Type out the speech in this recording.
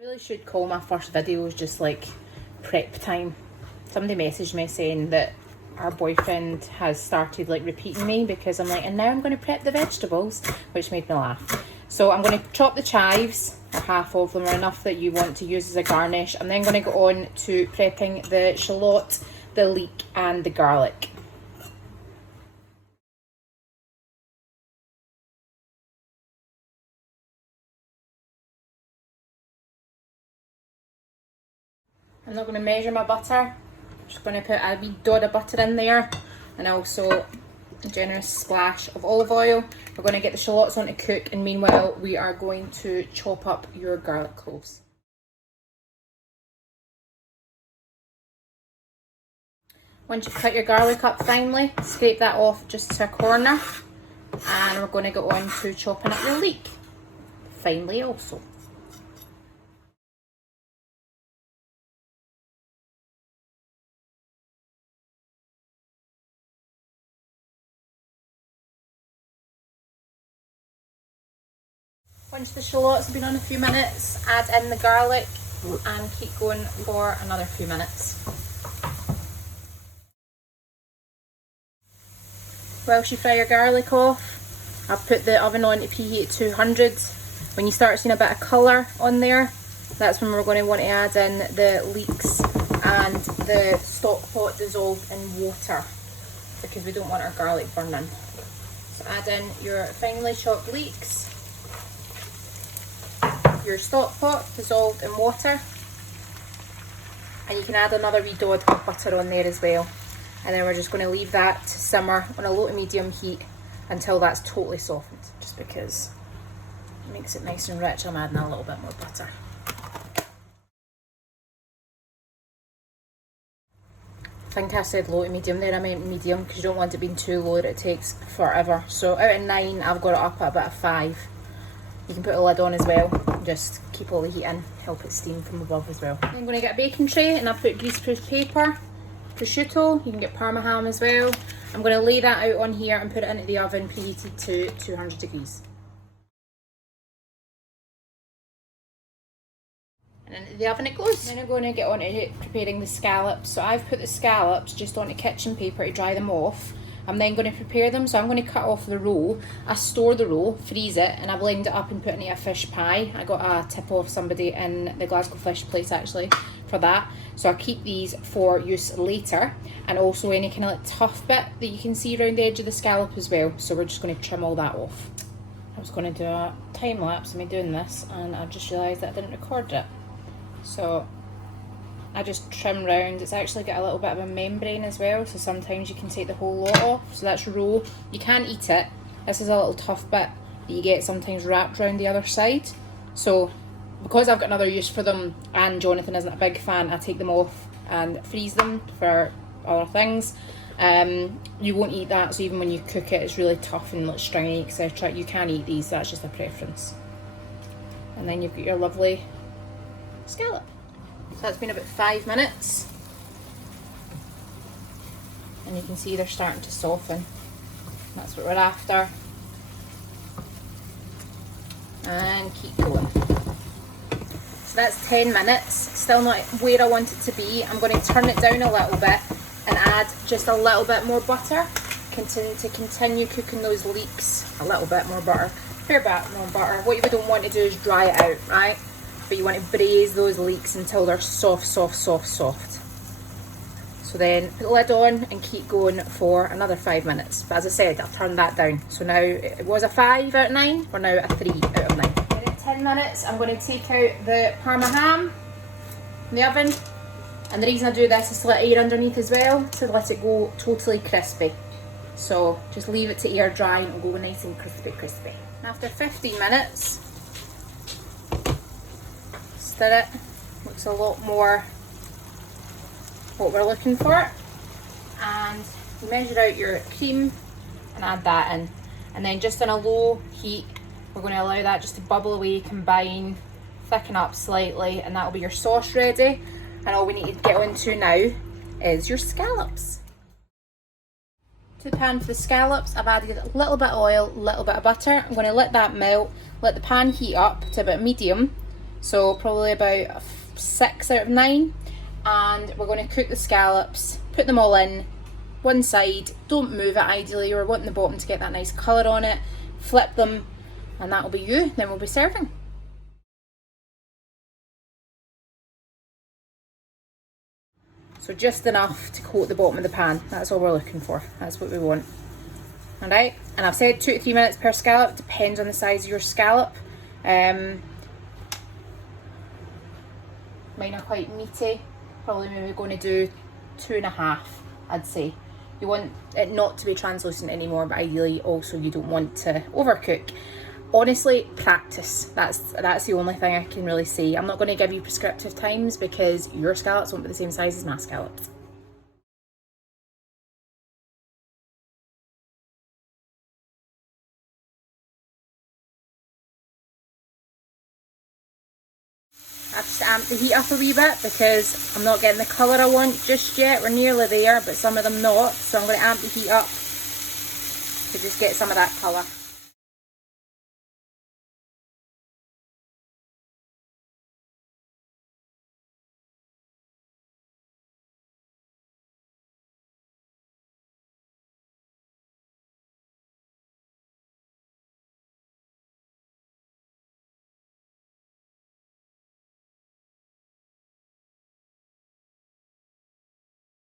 I really should call my first videos just like prep time. Somebody messaged me saying that our boyfriend has started like repeating me because I'm like, and now I'm going to prep the vegetables, which made me laugh. So I'm going to chop the chives, or half of them, or enough that you want to use as a garnish. I'm then going to go on to prepping the shallot, the leek and the garlic. I'm not going to measure my butter. I'm just going to put a wee dot of butter in there, and also a generous splash of olive oil. We're going to get the shallots on to cook, and meanwhile we are going to chop up your garlic cloves. Once you've cut your garlic up finely, scrape that off just to a corner, and we're going to go on to chopping up your leek finely also. Once the shallots have been on a few minutes, add in the garlic and keep going for another few minutes. Whilst you fry your garlic off, I'll put the oven on to preheat 200. When you start seeing a bit of colour on there, that's when we're going to want to add in the leeks and the stock pot dissolved in water, because we don't want our garlic burning. So add in your finely chopped leeks, your stock pot dissolved in water, and you can add another wee dod of butter on there as well. And then we're just going to leave that to simmer on a low to medium heat until that's totally softened, just because it makes it nice and rich. I'm adding a little bit more butter. I think I said low to medium there, I meant medium, because you don't want it being too low that it takes forever. So out of 9, I've got it up at about a 5. You can put a lid on as well, just keep all the heat in, help it steam from above as well. I'm going to get a baking tray and I'll put greaseproof paper, prosciutto, you can get parma ham as well. I'm going to lay that out on here and put it into the oven preheated to 200 degrees. And into the oven it goes. Then I'm going to get on to preparing the scallops. So I've put the scallops just onto kitchen paper to dry them off. I'm then going to prepare them, so I'm going to cut off the roe. I store the roe, freeze it, and I blend it up and put it in a fish pie. I got a tip off somebody in the Glasgow fish place actually for that. So I keep these for use later, and also any kind of like tough bit that you can see around the edge of the scallop as well. So we're just going to trim all that off. I was going to do a time lapse of me doing this, and I just realised that I didn't record it. So I just trim round. It's actually got a little bit of a membrane as well, so sometimes you can take the whole lot off. So that's roe. You can't eat it. This is a little tough bit that you get sometimes wrapped around the other side. So because I've got another use for them and Jonathan isn't a big fan, I take them off and freeze them for other things. You won't eat that, so even when you cook it, it's really tough and like stringy, etc. You can eat these, that's just a preference. And then you've got your lovely scallop. So that's been about 5 minutes, and you can see they're starting to soften. That's what we're after. And keep going. So that's 10 minutes, still not where I want it to be. I'm going to turn it down a little bit and add just a little bit more butter. Continue cooking those leeks. A little bit more butter, fair bit more butter. What you don't want to do is dry it out, right? But you want to braise those leeks until they're soft. So then put the lid on and keep going for another 5 minutes. But as I said, I'll turn that down. So now it was a 5 out of 9, we're now at a 3 out of 9. And in 10 minutes, I'm going to take out the parma ham in the oven. And the reason I do this is to let air underneath as well, to let it go totally crispy. So just leave it to air dry and it'll go nice and crispy. And after 15 minutes, stir it. Looks a lot more what we're looking for. And measure out your cream and add that in. And then just on a low heat, we're going to allow that just to bubble away, combine, thicken up slightly, and that'll be your sauce ready. And all we need to get onto now is your scallops. To the pan for the scallops, I've added a little bit of oil, a little bit of butter. I'm going to let that melt, let the pan heat up to about medium, So probably about 6 out of 9. And we're going to cook the scallops, put them all in one side, don't move it ideally, we're wanting the bottom to get that nice colour on it, flip them, and that'll be you, then we'll be serving. So just enough to coat the bottom of the pan, that's all we're looking for, that's what we want. Alright, and I've said 2 to 3 minutes per scallop, depends on the size of your scallop. Mine are quite meaty, probably maybe going to do 2.5, I'd say. You want it not to be translucent anymore, but ideally also you don't want to overcook. Honestly, practice. That's the only thing I can really say. I'm not going to give you prescriptive times because your scallops won't be the same size as my scallops. I've just amped the heat up a wee bit because I'm not getting the colour I want just yet. We're nearly there, but some of them not. So I'm going to amp the heat up to just get some of that colour.